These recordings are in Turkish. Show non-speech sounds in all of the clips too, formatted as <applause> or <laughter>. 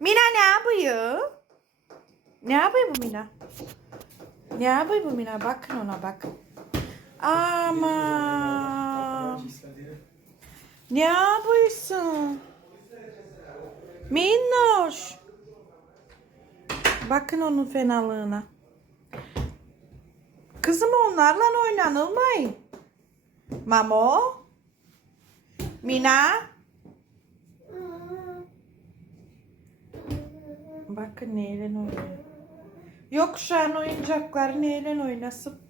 Mina ne yapıyor? Ne yapıyor bu Mina? Ne yapıyor bu Mina? Bakın ona bakın. Ama ne yapıyorsun? Minnoş. Bakın onun fenalığına. Kızım onlarla oynanılmayın. Mamo. Mina. Bakın neyle oynuyor. Yok şu an oyuncaklar neyle oynasın.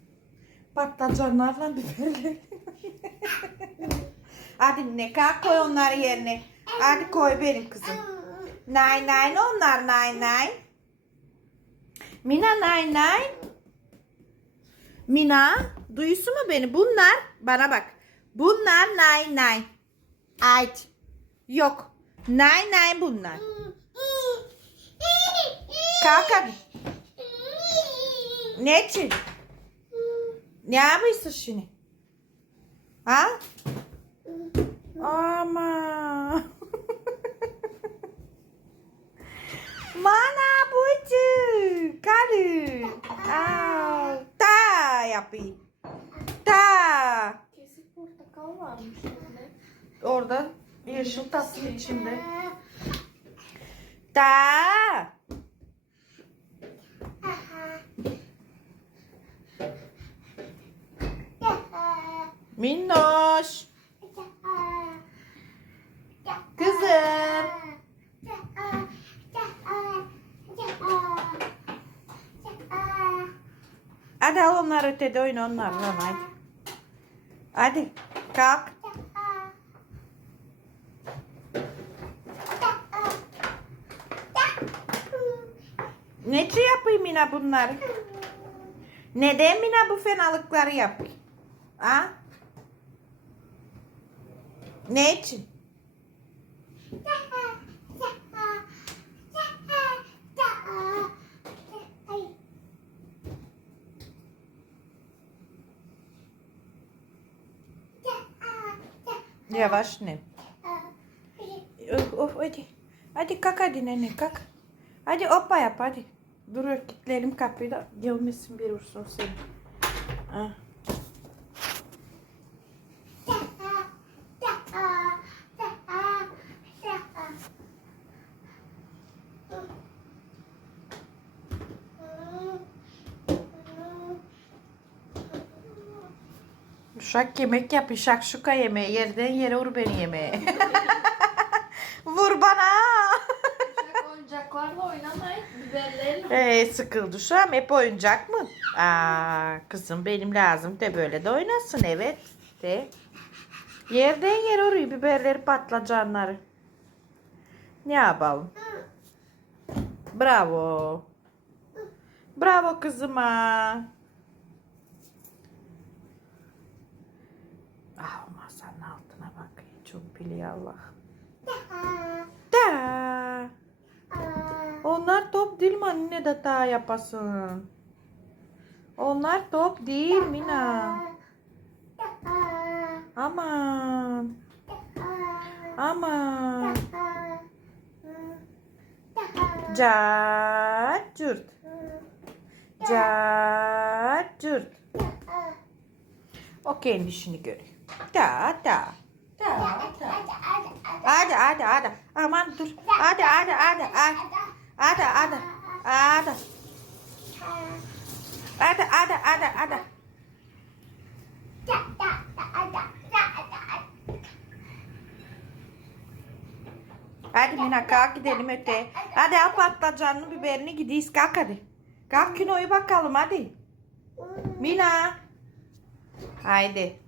Patlıcanlarla biberlerle. <laughs> Hadi ne kadar koy onları yerine. Hadi koy benim kızım. Nay nay ne onlar nay nay. Mina nay nay. Mina duyusu mu beni? Bunlar bana bak. Bunlar nay nay. Ait. Yok. Nay nay bunlar. Kalk. Ne için? Ne yapıyorsun şimdi? Ha? Ama. <laughs> Mana bucu. Karı. Au. Ta yapayım. Ta. Kesik portakal varmış içinde. Orada yeşil tatlı içinde. Ta. Minnoş. Kızım. Hadi al onları ötede oyna onlarla hadi. Hadi kalk. Ne için yapayım Mina bunları? Neden Mina bu fenalıkları yapıyor? Ha? Ne için? Yavaş ne? Of, of hadi. Hadi kalk hadi nene kalk. Hadi hoppa yap hadi. Dur kilitleyelim kapıyı da gelmesin bir vursun seni. Ah. Uşak yemek yap, şakşuka yemeği. Yerden yere vur beni yemeğe. <laughs> vur bana. Uşak oyuncaklarla oynamayın. Biberlerini. Ee, sıkıldı şu an. Hep oyuncak mı? Aa, kızım benim lazım de böyle de oynasın. Evet. De. Yerden yere vuruyor biberleri patlıcanları. Ne yapalım? Bravo. Bravo kızıma. Ah masanın altına bak. Çok biliyor Allah. Da. Onlar top değil mi anne de daha yapasın. Onlar top değil Mina. Aman. Aman. Cart cürt. Cart cürt. O kendi işini görüyor. Da da. Da da. Hadi hadi hadi. Aman dur. Hadi hadi hadi. Hadi hadi hadi. Hadi. Hadi hadi hadi hadi. Hadi Mina kalk gidelim öte. Hadi al patlıcanlı biberini gidiyiz kalk hadi. Kalk kinoyu bakalım hadi. Mina. Haydi.